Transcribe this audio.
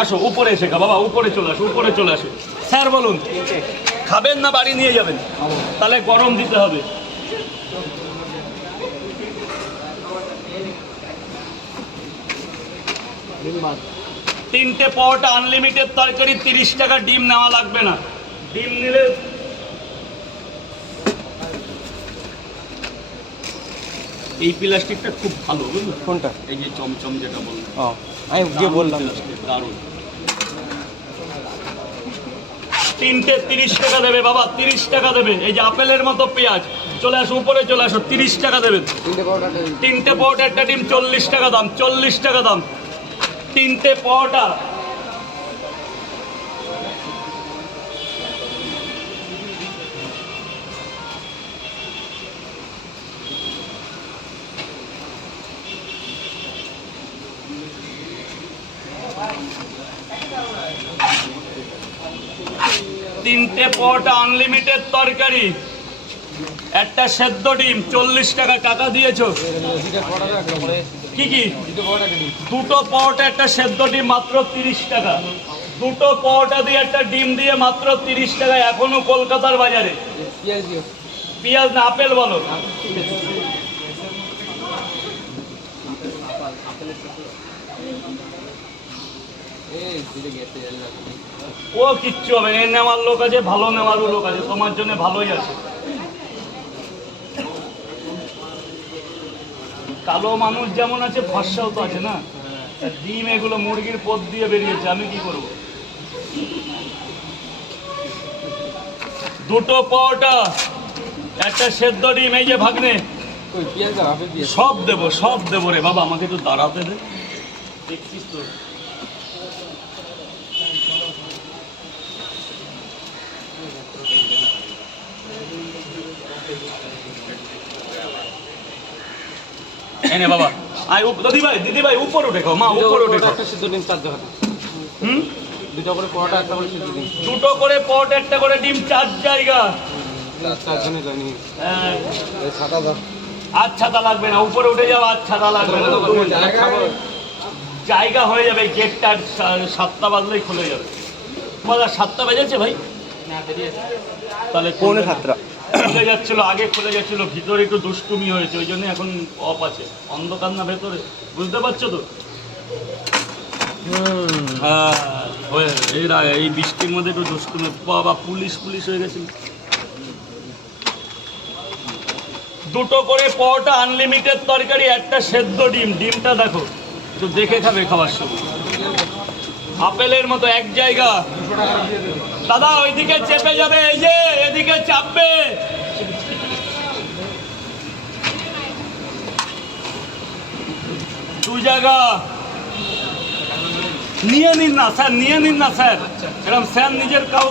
আসো, উপরে এসে খা বাবা, উপরে চলে আসো, উপরে চলে আসো। স্যার, বলুন, খাবেন না বাড়ি নিয়ে যাবেন? তাহলে গরম দিতে হবে। তিনটে পরোটা আনলিমিটেড তরকারি, তিরিশ টাকা ডিম নেওয়া লাগবে না। ডিম নিলে এই প্লাস্টিকটা খুব ভালো বুঝলো? কোনটা? এই যে চমচম যেটা বললাম। ও আমি গিয়ে বললাম। দারুণ। তিনটে তিরিশ টাকা দেবে বাবা তিরিশ টাকা দেবে। এই যে আপেলের মতো পেঁয়াজ চলে আসো উপরে চলে আসো তিরিশ টাকা দেবেন তিনটে পরোটা একটা ডিম চল্লিশ টাকা দাম চল্লিশ টাকা দাম। তিনটে পরোটা তিনটে পরোটা আনলিমিটেড তরকারি। একটা সেদ্ধ ডিম, চল্লিশ টাকা টাকা দিয়েছ। কি কি? দুটো পরোটা একটা সেদ্ধ ডিম মাত্র তিরিশ টাকা। দুটো পরোটা দিয়ে একটা ডিম দিয়ে মাত্র তিরিশ টাকা এখনও কলকাতার বাজারে। পেঁয়াজ না, আপেল বলো। ও কিচ্ছু হবে। এ নেওয়ার লোক আছে ভালো নেওয়ারও লোক আছে তোমার জন্য ভালোই আছে। কালো মানুষ যেমন আছে ফর্সাও তো আছে না? ডিম এগুলো মুরগির পদ দিয়ে বেরিয়েছে আমি কি করব? দুটো পরোটা একটা সেদ্ধ ডিম এই যে ভাগ্নে। সব দেবো সব দেবো রে বাবা আমাকে একটু দাঁড়াতে দে। দেখছিস তো। এনে বাবা। উপ- দিদি ভাই দিদি ভাই উপর উঠে খাও মা উপর উঠে খাও। একটা সিদ্ধ ডিম চার জায়গা হুম? দুটো করে পরোটা একটা করে সিদ্ধ ডিম। দুটো করে পট একটা করে ডিম চার জায়গা। চারজনে জানি হ্যাঁ, সাদা দাও। আর ছাতা লাগবে না উপরে উঠে যাও আর ছাতা লাগবে না। জায়গা হয়ে যাবে গেটটা সা- সাতটা বাজলেই খুলে যাবে। সাতটা বেজেছে ভাই? তাহলে পৌনে সাতটা। খুলে যাচ্ছিল আগে খুলে যাচ্ছিল ভিতরে একটু দুষ্টুমি হয়েছে ওই জন্য এখন অফ আছে। অন্ধকার না ভেতরে? বুঝতে পারছ তো? হ্যাঁ এই রা- এই বৃষ্টির মধ্যে একটু দুষ্টুমি বাবা পুলিশ পুলিশ হয়ে গেছে। দুটো করে পরোটা আনলিমিটেড তরকারি একটা সেদ্ধ ডিম। ডিমটা দেখো একটু দেখে খাবে খাবার সময়। আপেলের মতো এক জায়গা। দাদা, ওইদিকে চেপে যাবে, এই যে, এদিকে চাপবে। দু জায়গা। নিয়ে নিন না, স্যার, নিয়ে নিন না, স্যার। এরকম স্যার নিজের কাউ